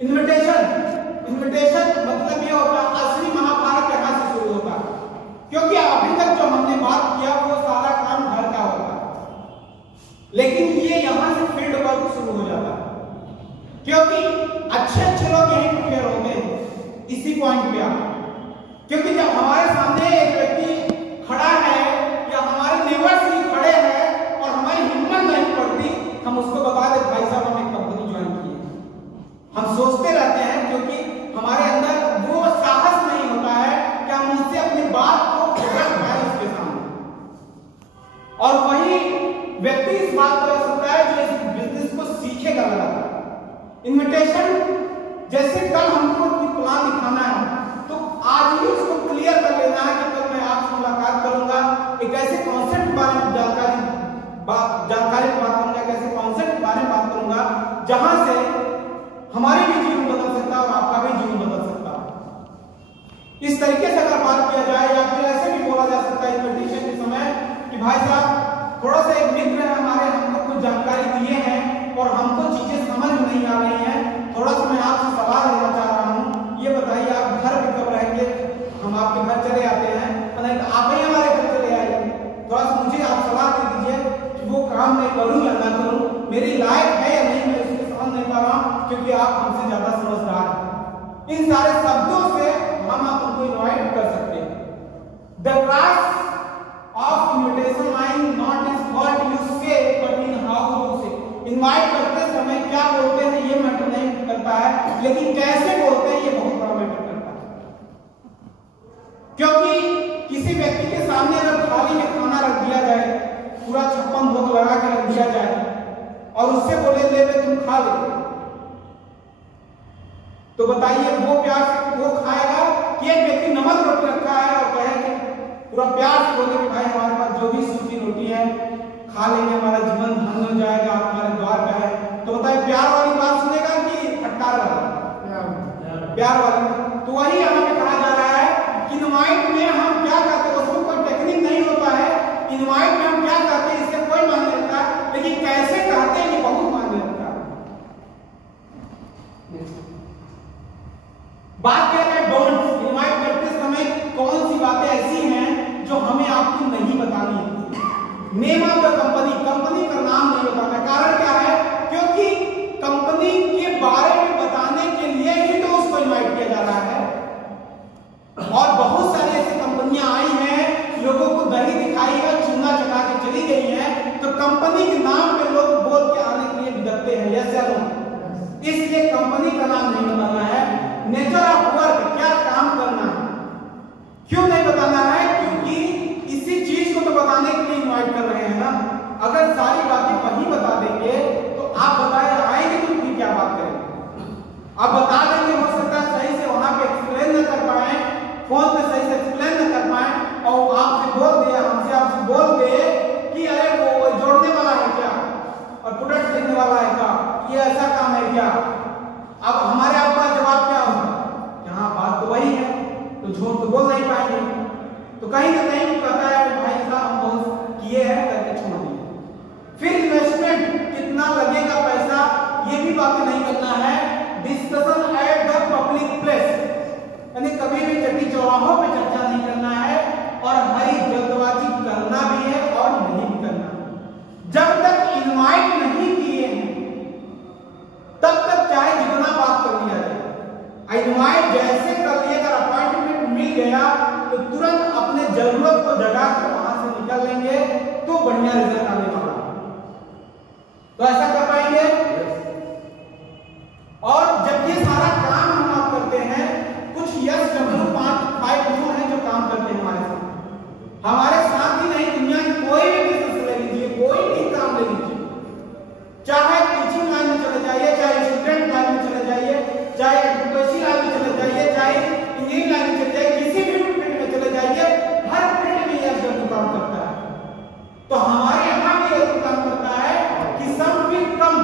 Invitation मतलब ये होता है असली महाभारत यहाँ से शुरू होता है, क्योंकि अभी तक जो हमने बात किया वो सारा काम घर का होता है, लेकिन ये यहाँ से फील्ड वर्क शुरू हो जाता है, क्योंकि अच्छे लोग यही प्रिपेयर होते हैं इसी पॉइंट पे आकर। क्योंकि जब हमारे सामने एक व्यक्ति खड़ा है या हमारे नेबर्स ही खड़े हैं और हमारी हिम्मत नहीं पड़ती हम उसको बता दे भाई साहब हम एक कंपनी ज्वाइन की है, हम सोचते रहते हैं क्योंकि हमारे अंदर वो साहस नहीं होता है कि हम उससे अपनी बात को रख पाए उसके सामने। और वही व्यक्ति इस बात को रख सकता है जो इस बिजनेस को सीखेगा लगातार। इन्विटेशन जैसे कल हमको प्लान दिखाना है तो आज ही उसको क्लियर कर लेना है कि कल मैं आपसे मुलाकात करूंगा, एक ऐसे कॉन्सेप्ट बारे में जानकारी बात करूंगा, कैसे कॉन्सेप्ट बारे में बात करूंगा जहां से हमारे भी जीवन बदल सकता है और आपका भी जीवन बदल सकता है। इस तरीके से अगर बात किया जाए या फिर ऐसे भी बोला जा सकता है इन्विटेशन के समय कि भाई साहब थोड़ा सा एक मित्र है हमारे, हमको कुछ जानकारी दिए हैं और हमको चीजें समझ नहीं आ रही हैं, थोड़ा सा मैं आपसे सवाल लेना चाह रहा हूँ, ये बताइए आप घर पे कब रहेंगे? हम आपके घर चले आते हैं, नहीं तो आप ही हमारे घर चले आइए, थोड़ा सा मुझे आप सलाह दे दीजिए कि वो काम मैं करूँ या ना करूँ, मेरी लायक है या नहीं, मैं उसको समझ नहीं पा रहा हूँ क्योंकि आप हमसे ज्यादा समझदार हैं। इन सारे शब्दों से हम आप उनको इन्वाइट कर सकते हैं। The class of invitation line not is what you say but in how you say। Invite करते समय क्या बोलते हैं ये मैटर नहीं करता है, लेकिन कैसे बोलते हैं ये बहुत बड़ा मैटर करता है। क्योंकि किसी व्यक्ति के सामने अगर थाली में खाना रख दिया जाए, पूरा 56 भोग लगा के रख दिया जाए और उससे बोले ले तुम खा ले, तो बताइए वो प्यार से वो खाएगा कि एक व्यक्ति नमक रोटी रखा है और कहे पूरा प्यार से बोले कि भाई हमारे पास जो भी सूखी रोटी है खा लेंगे, हमारा जीवन धन्य हो जाएगा, आप हमारे द्वार पे है, तो बताइए प्यार वाली बात सुनेगा कि फटकार वाली? प्यार वाली। तो वही यहाँ पे कहा जा रहा है कि इनवाइट में हम क्या करते हैं, उसमें कोई टेक्निक नहीं होता है, इनवाइट में हम क्या करते हैं इससे कोई मायने नहीं रखता, लेकिन कैसे कहते हैं ये बहुत मायने रखता है। बात क्या है डोंट्स, इनवाइट करते समय कौन सी बातें ऐसी हैं जो हमें आपको नहीं बतानी है। Name of the company, company का नाम नहीं बताना। कारण क्या है? क्योंकि कंपनी के बारे में बताने के लिए ही तो उसको इनवाइट किया जा रहा है। और बहुत सारी ऐसी कंपनियां आई हैं, लोगों को दही दिखाई है, चूना चढ़ा के चली गई हैं, तो कंपनी के नाम पे लोग बोल के आने के लिए बिगड़ते हैं, यस या नो? इसलिए कंपनी का नाम नहीं बताना है। नेचर ऑफ वर्क, क्या काम करना है, क्यों नहीं बताना है? क्योंकि इसी चीज को तो बताने के लिए इनवाइट कर रहे हैं ना। अगर सारी बातें वही बता देंगे तो आप बताए आएंगे तो फिर क्या बात करेंगे? आप बता देंगे, हो सकता है सही से वहां पे एक्सप्लेन न कर पाए, फोन पे सही से एक्सप्लेन न कर पाए और आपसे बोल दिया, हमसे आपसे बोल दे कि अरे वो जोड़ने वाला है क्या और प्रोडक्ट देने वाला है क्या, ये ऐसा काम है क्या? अब हमारे आपका जवाब क्या होगा? यहाँ बात तो वही है, तो झूठ तो बोल नहीं पाएंगे, तो कहीं ना कहीं कहता है भाई साहब हम बहुत किए हैं करके छोड़ दिए। फिर इन्वेस्टमेंट कितना लगेगा पैसा, ये भी बातें नहीं करना है। Discussion at the public place, यानी कभी भी चट्टी चौराहों पे चर्चा नहीं करना है और हरी जल्दबाजी करना भी है और नहीं भी करना। जब तक इनवाइट नहीं किए हैं तब तक चाहे जितना बात कर लिया जाए, इनवाइट जैसे कर लिया, अगर अपॉइंटमेंट मिल गया तो तुरंत अपने जरूरत को जगा कर वहां से निकल लेंगे तो बढ़िया रिजल्ट आने वाला। तो ऐसा कर पाएंगे? और जब ये सारा काम हम आप करते हैं, कुछ यस डब्ल्यू 5 लोग हैं जो काम करते हैं हमारे साथ ही नहीं, दुनिया की कोई भी बिजनेस ले लीजिए, कोई भी काम ले लीजिए, चाहे टीचिंग लाइन में चले जाइए, चाहे स्टूडेंट लाइन में चले जाइए, चाहे एडवोकेसी लाइन में चले जाइए, चाहे इंजीनियरिंग लाइन में चले जाइए, किसी भी फील्ड में चले जाइए, हर फील्ड में यह सब काम करता है। तो हमारे यहाँ भी यह काम करता है कि सम विल कम,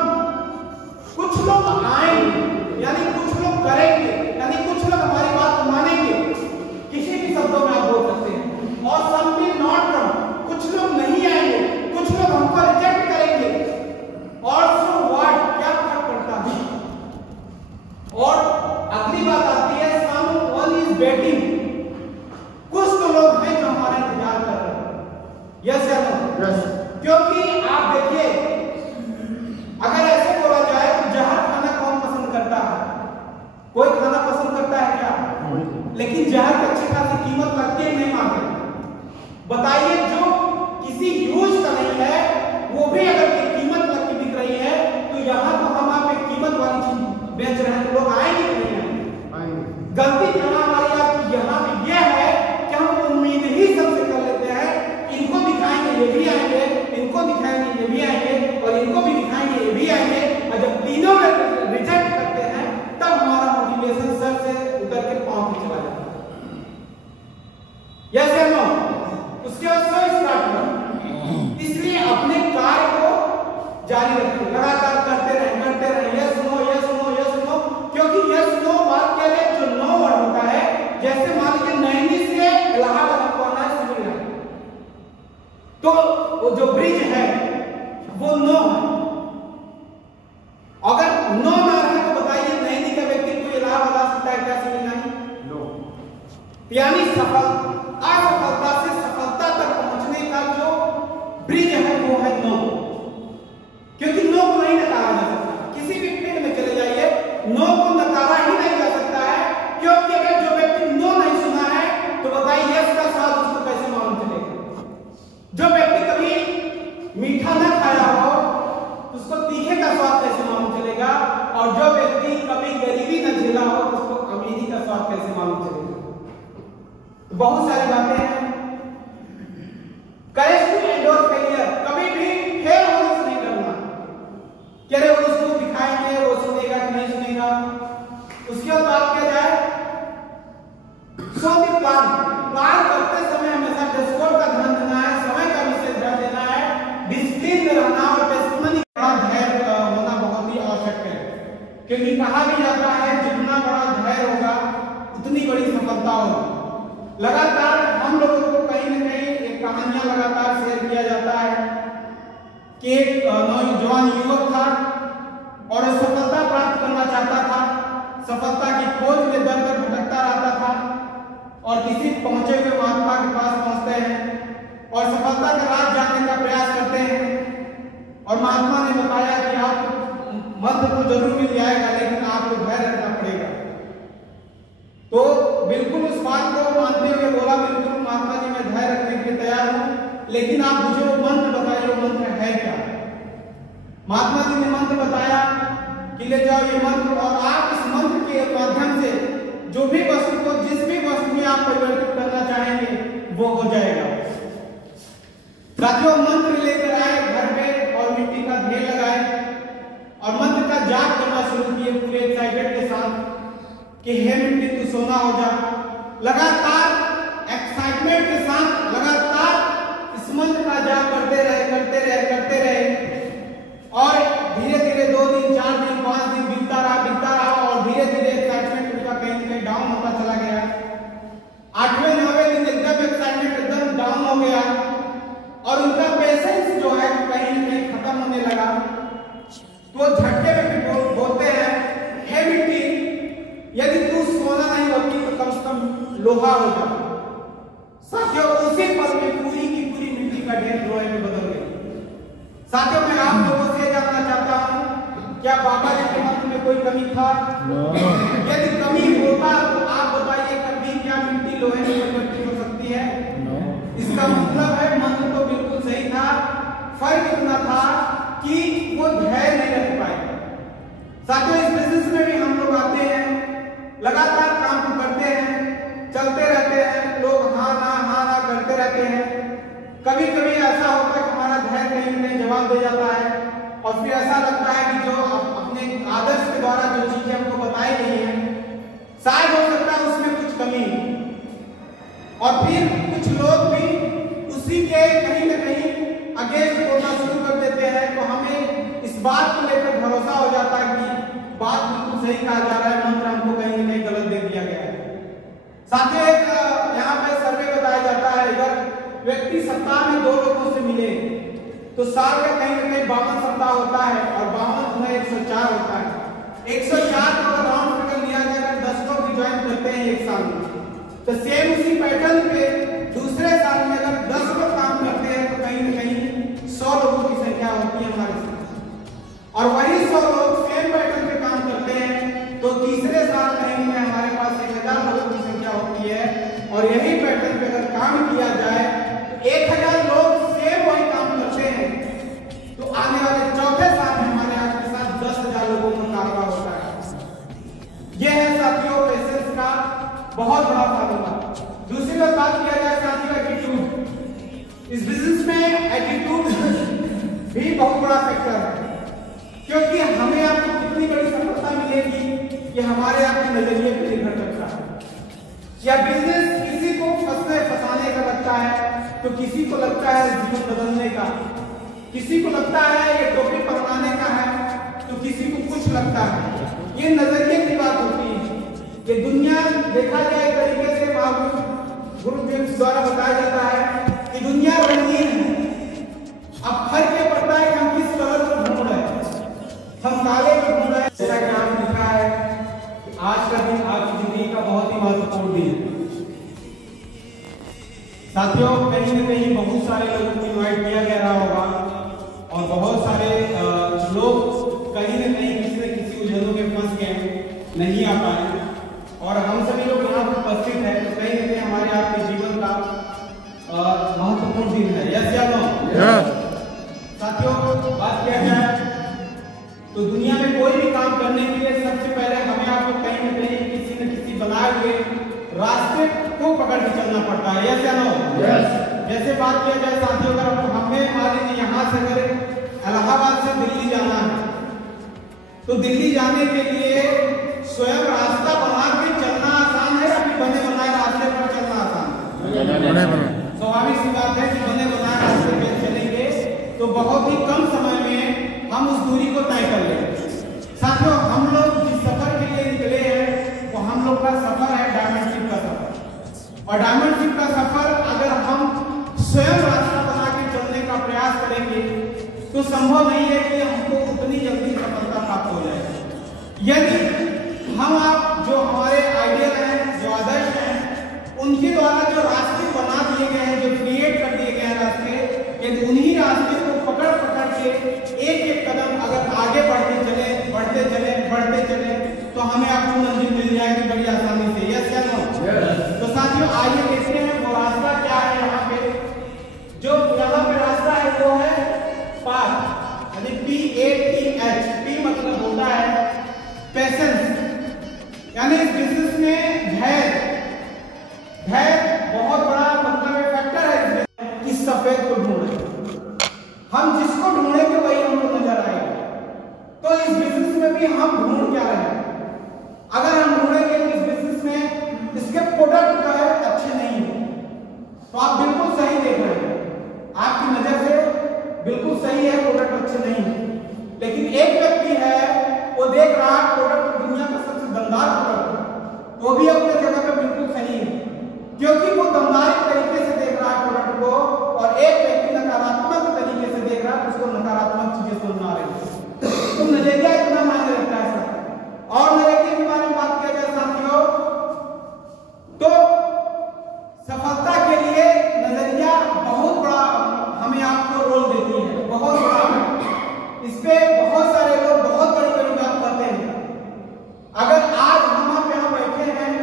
कुछ लोग आएंगे यानी कुछ लोग करेंगे, यानी कुछ लोग हमारी बात मानेंगे, किसी भी शब्दों में आप बोल सकते हैं, और सम विल और अगली बात आती है someone is waiting, कुछ तो लोग हैं जो हमारा इंतजार कर रहे हैं। यस या नो? यस। क्योंकि आप देखिए, अगर ऐसे बोला जाए तो जहर खाना कौन पसंद करता है? कोई खाना पसंद करता है क्या? लेकिन जहर की अच्छी खासी कीमत लगती है नहीं मांगते। बताइए, जो किसी यूज का नहीं है वो भी अगर कीमत लग के बिक रही है तो यहाँ तो हम आप एक कीमत वाली चीज बेच रहे हैं तो लोग आएंगे कि नहीं आएंगे? गलती करना हमारी आपकी यहाँ पे यह है कि हम उम्मीद ही सबसे कर लेते हैं, इनको दिखाएंगे ये भी आएंगे, इनको दिखाएंगे ये भी आएंगे और इनको भी दिखाएंगे ये भी आएंगे, और जब तीनों में रिजेक्ट करते हैं तब हमारा मोटिवेशन सर से उतर के पांव पे चला जाता है। यस या नो? उसके बाद सो स्टार्ट करो। इसलिए अपने कार्य को जारी रखें, लगातार करते रहें yes no yes no yes no, क्योंकि यस नो बात क्या है, जो नो वर्ड होता है, जैसे मान लीजिए नैनी से इलाहाबाद आपको आना है सिविल लाइन, तो वो जो ब्रिज है वो नो है। अगर नो ना रहे तो बताइए नैनी का व्यक्ति को इलाहाबाद आ सकता है क्या सिविल लाइन? नो। यानी असफलता से सफलता तक पहुंचने का जो ब्रिज है वो है नो, क्योंकि नो को नहीं नकारा जा सकता। किसी भी फील्ड में चले जाइए, नो को नकारा ही नहीं जा सकता है, क्योंकि अगर जो व्यक्ति नो नहीं सुना है तो बताइए यस का स्वाद उसको कैसे मालूम चलेगा? जो व्यक्ति कभी मीठा न खाया हो उसको तीखे का स्वाद कैसे मालूम चलेगा? और जो व्यक्ति कभी गरीबी न झेला हो उसको अमीरी का स्वाद कैसे मालूम चलेगा? तो बहुत सारी बातें हैं। करेज टू एंडोर फेलियर, कभी भी फेल होने से नहीं करना। क्या रे उसको दिखाएंगे वो सुनेगा कि नहीं सुनेगा? उसके बाद बात किया जाए सो द प्लान करते समय हमेशा डेस्कोर का ध्यान देना है, समय का विशेष ध्यान देना है, डिसिप्लिन में रहना और टेस्टिमनी का धैर्य होना बहुत ही आवश्यक है, क्योंकि कहा भी जाता है जितना बड़ा धैर्य होगा उतनी बड़ी सफलता होगी। लगातार हम लोगों को कहीं न कहीं एक कहानियां लगातार शेयर किया जाता है कि एक नौजवान युवक था और सफलता प्राप्त करना चाहता था, सफलता की खोज में दर दर भटकता रहता था और किसी पहुंचे हुए महात्मा के पास पहुंचते हैं और सफलता का राज जानने का प्रयास करते हैं। और महात्मा ने बताया कि आप मंत्र तो जरूर मिल जाएगा लेकिन आपको धैर्य रखना पड़ेगा। तो बिल्कुल उस बात को मानते हुए बोला, बिल्कुल महात्मा जी मैं धैर्य रखने के लिए तैयार हूं, लेकिन आप मुझे वो मंत्र बताइए, वो मंत्र है क्या? महात्मा जी ने मंत्र बताया कि ले जाओ ये मंत्र और आप इस मंत्र के माध्यम से जो भी वस्तु को जिस भी वस्तु में आप परिवर्तित करना चाहेंगे वो हो जाएगा। साथियों, मंत्र लेकर आए घर पे और मिट्टी का ढेर लगाए और मंत्र का जाप करना शुरू किए पूरे एक्साइटेड के साथ कि हे मिट्टी तू सोना हो जा। लगातार एक्साइटमेंट के साथ लगातार इस मंत्र का जाप करते रहे और धीरे धीरे 2 दिन 4 दिन 5 दिन बीतता रहा और धीरे धीरे एक्साइटमेंट उनका कहीं न कहीं डाउन होता चला गया। 8वें 9वें दिन एकदम एक्साइटमेंट एकदम डाउन हो गया और उनका पेशेंस जो है कहीं न कहीं खत्म होने लगा। तो झटके में बोलते हैं हे मिट्टी, यदि तू सोना नहीं होती तो कम से कम लोहा हो जा। साथियों, उसी पल में पूरी की पूरी मिट्टी का ढेर लोहे में बदल गई। साथियों, मैं आप लोगों से जानना चाहता हूं, क्या बाबा जी के मंत्र में कोई कमी था? यदि कमी होता तो आप बताइए कभी क्या मिट्टी लोहे में परिवर्तित हो सकती है? इसका मतलब है मंत्र तो बिल्कुल सही था, फर्क इतना था कि वो धैर्य नहीं रख पाए। साथियों, इस बिजनेस में भी हम लोग आते हैं, लगातार काम तो करते हैं, चलते रहते हैं, लोग हाँ ना करते रहते हैं। कभी कभी ऐसा होता है कि हमारा धैर्य कहीं न कहीं जवाब दे जाता है और फिर ऐसा लगता है कि जो अपने आदर्श के द्वारा जो चीजें हमको बताई गई हैं शायद हो सकता है उसमें कुछ कमी हो। और फिर कुछ लोग भी उसी के कहीं न कहीं अगेंस्ट बोलना शुरू कर देते हैं, तो हमें इस बात को लेकर भरोसा हो जाता है कि बात बिल्कुल सही कहा जा रहा है, मंत्र हमको कहीं न कहीं गलत दे दिया गया है। साथियों, एक यहाँ पे सर्वे बताया जाता है, अगर व्यक्ति सप्ताह में 2 लोगों से मिले तो साल में कहीं न कहीं 52 सप्ताह होता है और 52 गुना 104 होता है। 104 को राउंड करते हैं एक साल में, तो सेम उसी पैटर्न पे दूसरे साल में अगर 10 लोग काम करते हैं तो कहीं न कहीं 100 लोगों की संख्या होती है हमारे साथ। और वही 100 लोग सेम पैटर्न पे काम करते हैं तो तीसरे साल में हमारे पास 1000 लोगों की संख्या होती है। और यही पैटर्न पे अगर काम किया जाए तो 1000 लोग सेम वही काम करते हैं तो आने वाले चौथे साल में हमारे आपके साथ 10,000 लोगों का कारोबार होता है। यह है साथियों पेशेंस का बहुत बड़ा फार्मूला। दूसरी बात किया जाए साथियों एटीट्यूड। इस बिजनेस में एटीट्यूड भी बहुत बड़ा फैक्टर है, क्योंकि हमें आपको कितनी बड़ी सफलता मिलेगी ये हमारे आपके नजरिए पर निर्भर करता है। या बिजनेस किसी को फंसाने का लगता है तो किसी को लगता है जीवन बदलने का, किसी को लगता है ये टोपी पहनाने का है तो किसी को कुछ लगता है। ये नजरिए की बात होती है। ये दुनिया देखा जाए तरीके से गुरुदेव द्वारा बताया जाता है कि दुनिया रंगीन है। अब फर्क ये पड़ता है कि हम किस कलर को ढूंढ रहे हैं, हम काले को ढूंढ रहे हैं। जैसा कि नाम लिखा है कि आज का दिन आपकी जिंदगी का बहुत ही महत्वपूर्ण दिन है। साथियों कहीं न कहीं बहुत सारे लोगों को इनवाइट किया गया रहा होगा और बहुत सारे लोग कहीं न कहीं किसी न किसी उलझनों में फंस गए, नहीं आ पाए। और हम सभी लोग यहाँ पर उपस्थित हैं तो कहीं न कहीं हमारे आपके जीवन का महत्वपूर्ण दिन है। यस या नो? साथियों बात किया जाए तो दुनिया में कोई भी काम करने के लिए सबसे पहले हमें आपको कहीं न कहीं किसी न किसी बनाए हुए रास्ते को पकड़ के चलना पड़ता है। यस या नो? जैसे बात किया जाए साथियों अगर हमें मान लीजिए यहाँ से अगर इलाहाबाद से दिल्ली जाना है तो दिल्ली जाने के लिए स्वयं रास्ता बना के चलना आसान है या फिर बने बनाए रास्ते पर चलना आसान है? स्वाभाविक सी बात है कि बने बनाए रास्ते पर चलेंगे तो बहुत ही कम समय में हम उस दूरी को तय कर लेंगे। साथियों हम लोग जिस सफर के लिए निकले हैं वो हम लोग का सफर है डायमंड शिप का सफर। और डायमंड शिप का सफर अगर हम स्वयं रास्ता बना के चलने का प्रयास करेंगे तो संभव नहीं है कि हमको उतनी जल्दी सफलता प्राप्त हो जाए। यदि हम आप जो हमारे आइडियल हैं, जो आदर्श हैं, उनके द्वारा जो रास्ते बना दिए गए हैं, जो क्रिएट कर दिए गए हैं रास्ते, यदि उन्हीं रास्ते को पकड़ के एक एक कदम अगर आगे बढ़ते चले तो हमें आपको मंजिल मिल जाएगी बड़ी आसानी से। यस या नो? तो साथियों आइए देखते हैं वो रास्ता क्या है। यहाँ पे जो यहाँ पे रास्ता है वो है पाथ, यानी PATH। P मतलब होता है पेशेंस, यानी इस बिजनेस में धैर्य बहुत बड़ा मतलब फैक्टर है। इस सफेद को ढूंढे, हम जिसको ढूंढेंगे वही हमको नजर आएगा। तो इस बिजनेस में भी हम ढूंढ क्या रहे हैं? अगर हम ढूंढेंगे इस बिजनेस में इसके प्रोडक्ट जो है अच्छे नहीं है तो आप बिल्कुल सही देख रहे हैं, आपकी नजर से बिल्कुल सही है, प्रोडक्ट अच्छे नहीं है। लेकिन एक व्यक्ति है वो देख रहा है प्रोडक्ट दुनिया का सबसे दमदार प्रोडक्ट, वो भी अपने जगह पे बिल्कुल सही है क्योंकि वो दमदारी तरीके से देख रहा है प्रोडक्ट को। और एक व्यक्ति नकारात्मक तरीके से देख रहा है, उसको नकारात्मक चीजें सुनना रही है। तो नजरिया इतना मायने रखता है सर। और नजरिए के बारे में बात किया जाए साथियों तो सफलता के लिए नजरिया बहुत बड़ा हमें आपको रोल देती है, बहुत बड़ा। इस पे बहुत सारे लोग बहुत बड़ी बात करते हैं। अगर आज हम आप यहाँ बैठे हैं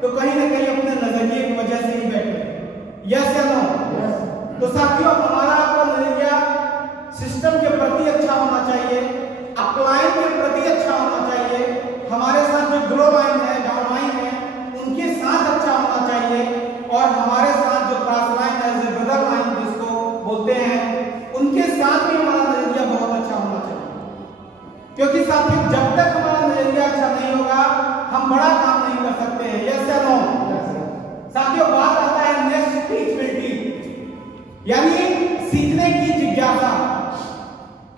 तो कहीं ना कहीं अपने नजरिए की वजह से ही बैठे। यस या नो? तो साथियों हमारा आपका नजरिया सिस्टम के प्रति अच्छा होना चाहिए, अपलाइन के प्रति अच्छा होना चाहिए, हमारे साथ जो ग्रो लाइन है, डाउन लाइन है, उनके साथ अच्छा होना चाहिए। और हमारे साथ जो क्रॉस लाइन है, जो ब्रदर लाइन जिसको बोलते हैं, उनके साथ भी हमारा नजरिया बहुत अच्छा होना चाहिए। क्योंकि साथियों जब तक हमारा नजरिया अच्छा नहीं होगा हम बड़ा काम नहीं कर सकते हैं। यस या नो? साथियों बात आता है नेक्स्ट टीचबिलिटी, यानी सीखने की जिज्ञासा।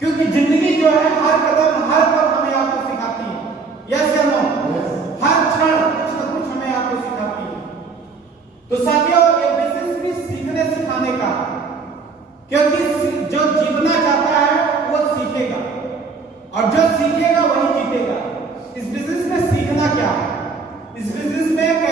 क्योंकि जिंदगी जो है हर कदम हर पल हमें आपको सिखाती है। यस या नो? हर क्षण कुछ न कुछ हमें आपको सिखाती है। तो साथियों ये बिजनेस भी सीखने सिखाने का, क्योंकि जो जीतना चाहता है वो सीखेगा और जो सीखेगा वही जीतेगा। इस बिजनेस में सीखना क्या है? इस बिजनेस में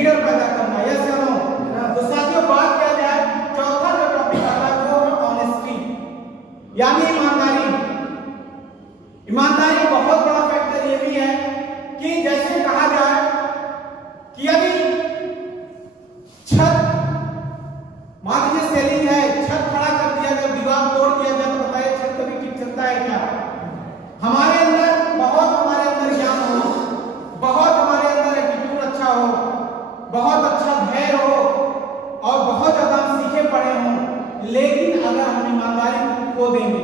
लीडर पैदा करना। यस या नो? तो साथियों बात किया जाए, चौथा जो टॉपिक आता है वो है ऑनेस्टी, यानी ईमानदारी। ईमानदारी बहुत बड़ा फैक्टर ये भी है कि जैसे कहा जाए कि अभी छत, मान लीजिए सेलिंग है, छत खड़ा कर दिया जाए, दीवार तोड़ दिया जाए, तो बताइए छत कभी टिक सकता है क्या? हमारे अंदर ज्ञान हो, बहुत हमारे अंदर एटीट्यूड अच्छा हो, बहुत अच्छा धैर्य हो और बहुत ज्यादा हम सीखे पढ़े हों, लेकिन अगर हम ईमानदारी खो देंगे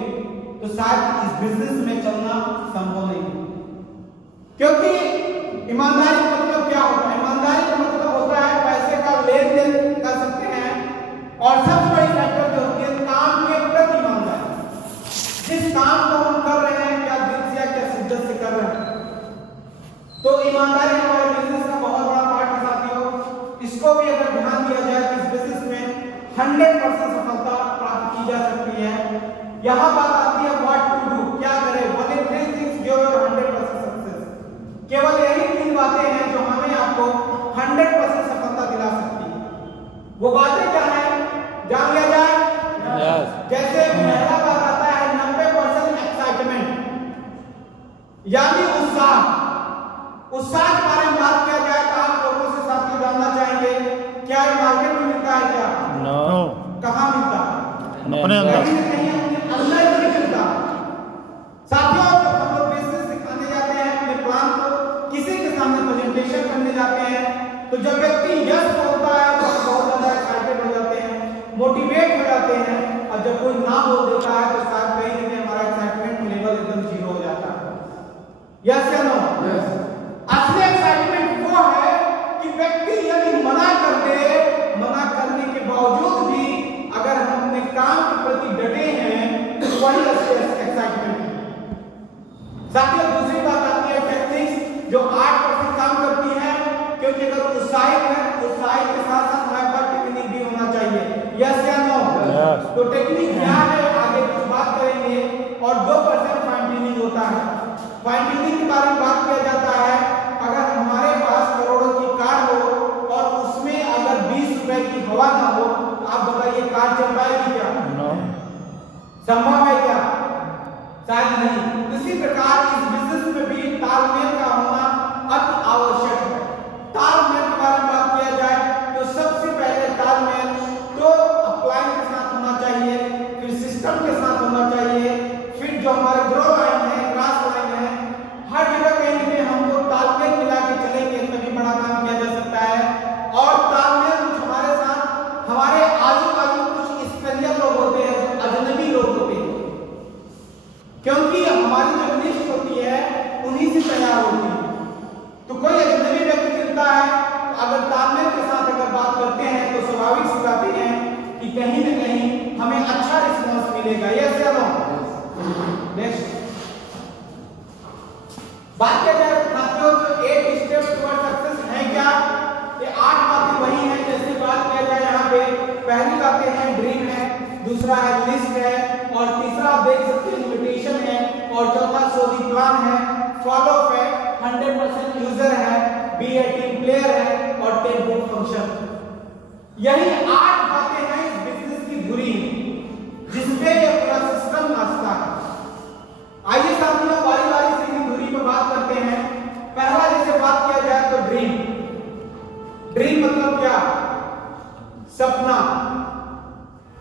तो शायद इस बिजनेस में चलना संभव नहीं। क्योंकि ईमानदारी का मतलब क्या होता है? ईमानदारी का मतलब होता है पैसे का लेन देन कर सकते हैं, और सबसे बड़ी फैक्टर जो होती है काम के प्रति ईमानदारी। जिस काम को हम कर रहे हैं क्या दिल से या क्या शिद्दत से कर रहे हैं, तो ईमानदारी हमारे बिजनेस का बहुत बड़ा पार्ट है साथियों। इसको भी अगर ध्यान दिया जाए तो इस बिजनेस में 100% सफलता प्राप्त की जा सकती है। यहाँ बात आती है व्हाट टू डू, क्या करें, only 3 things give you 100% success. केवल यही 3 बातें हैं जो हमें आपको 100% सफलता दिला सकती है। वो बातें क्या है जान लिया जाए? जैसे पहला बात आता है 90% एक्साइटमेंट, यानी उत्साह। उत्साह के बारे में बात किया जाए तो आप लोगों से साथियों जानना चाहेंगे क्या ये मार्केट में मिलता है क्या? नो। कहाँ मिलता है? अपने अंदर। कहीं अंदर नहीं मिलता साथियों। जब हम लोग बिजनेस सिखाने जाते हैं, अपने प्लान को किसी के सामने प्रेजेंटेशन करने जाते हैं, तो जब व्यक्ति यस बोलता है तो बहुत ज्यादा एक्साइटेड हो जाते हैं, मोटिवेट हो जाते हैं, और जब कोई ना बोल देता है तो शायद कहीं ना हमारा एक्साइटमेंट लेवल एकदम 0 हो जाता है। यस या नो? असली एक्साइटमेंट वो है कि व्यक्ति यदि मना कर दे, मना करने के बावजूद भी अगर हम अपने काम के प्रति डटे हैं तो वही असली एक्साइटमेंट है। साथियों दूसरी बात आती है टेक्निक्स जो 8% काम करती है, क्योंकि अगर उत्साहित है, उत्साहित के साथ साथ हमारे पास टेक्निक भी होना चाहिए। यस या नो? तो टेक्निक क्या है आगे कुछ बात करेंगे। और 2% फाइन ट्यूनिंग होता है। फाइन ट्यूनिंग के बारे में बात किया जाता है, अगर हमारे पास करोड़ों की कार हो और उसमें अगर 20 रुपए की हवा ना हो, आप बताइए कार चल पाएगी क्या? संभव है क्या? शायद नहीं। इसी प्रकार इस बिजनेस में भी तालमेल का होना अति आवश्यक है। तालमेल के बारे में बात किया जाए तो सबसे पहले तालमेल तो अपलाइन के साथ होना चाहिए, फिर सिस्टम के साथ होना चाहिए, फिर जो हमारे ग्रो लाइन है, क्रॉस लाइन है, हर जगह कहीं ना कहीं हमको तालमेल मिला के चलेंगे तभी बड़ा काम किया जा सकता है। और तालमेल कुछ हमारे साथ, हमारे आजू बाजू कुछ स्पेशल लोग होते हैं जो अजनबी लोग होते हैं, क्योंकि हमारी जो लिस्ट होती है उन्हीं से तैयार होती है। तो कोई अजनबी व्यक्ति मिलता है तो अगर तालमेल के साथ अगर बात करते हैं तो स्वाभाविक सी बातें हैं कि कहीं न कहीं हमें अच्छा रिस्पांस मिलेगा। यस या नो? नेक्स्ट बात किया जाए साथियों तो 8 स्टेप्स टुवर्ड सक्सेस है क्या? ये 8 बातें वही हैं। जैसे बात किया जाए यहाँ पे पहली बातें हैं ड्रीम है, दूसरा है लिस्ट है, और तीसरा आप देख सकते हैं इन्विटेशन है, और चौथा सोदी प्लान है, फॉलो अप है, 100% यूजर है, बी ए टीम प्लेयर है, और 10 बुक फंक्शन। यही 8 बातें हैं इस बिजनेस की धुरी जिसपे ये पूरा सिस्टम नाचता है। आइए साथियों बारी बारी से इन धुरी पे बात करते हैं। पहला जैसे बात किया जाए तो ड्रीम। ड्रीम मतलब क्या? सपना।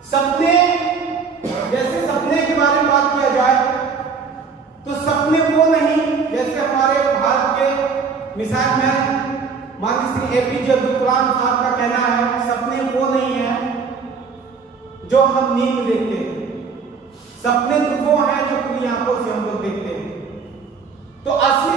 सपने, जैसे सपने के बारे में बात किया जाए तो सपने वो नहीं जैसे हमारे भारत के मिसाइल मैन माननीय श्री एपीजे अब्दुल कलाम साहब का कहना है, सपने वो नहीं है जो हम नींद में देखते हैं, सपने तो वो हैं जो खुली आंखों से हम लोग देखते हैं। तो असली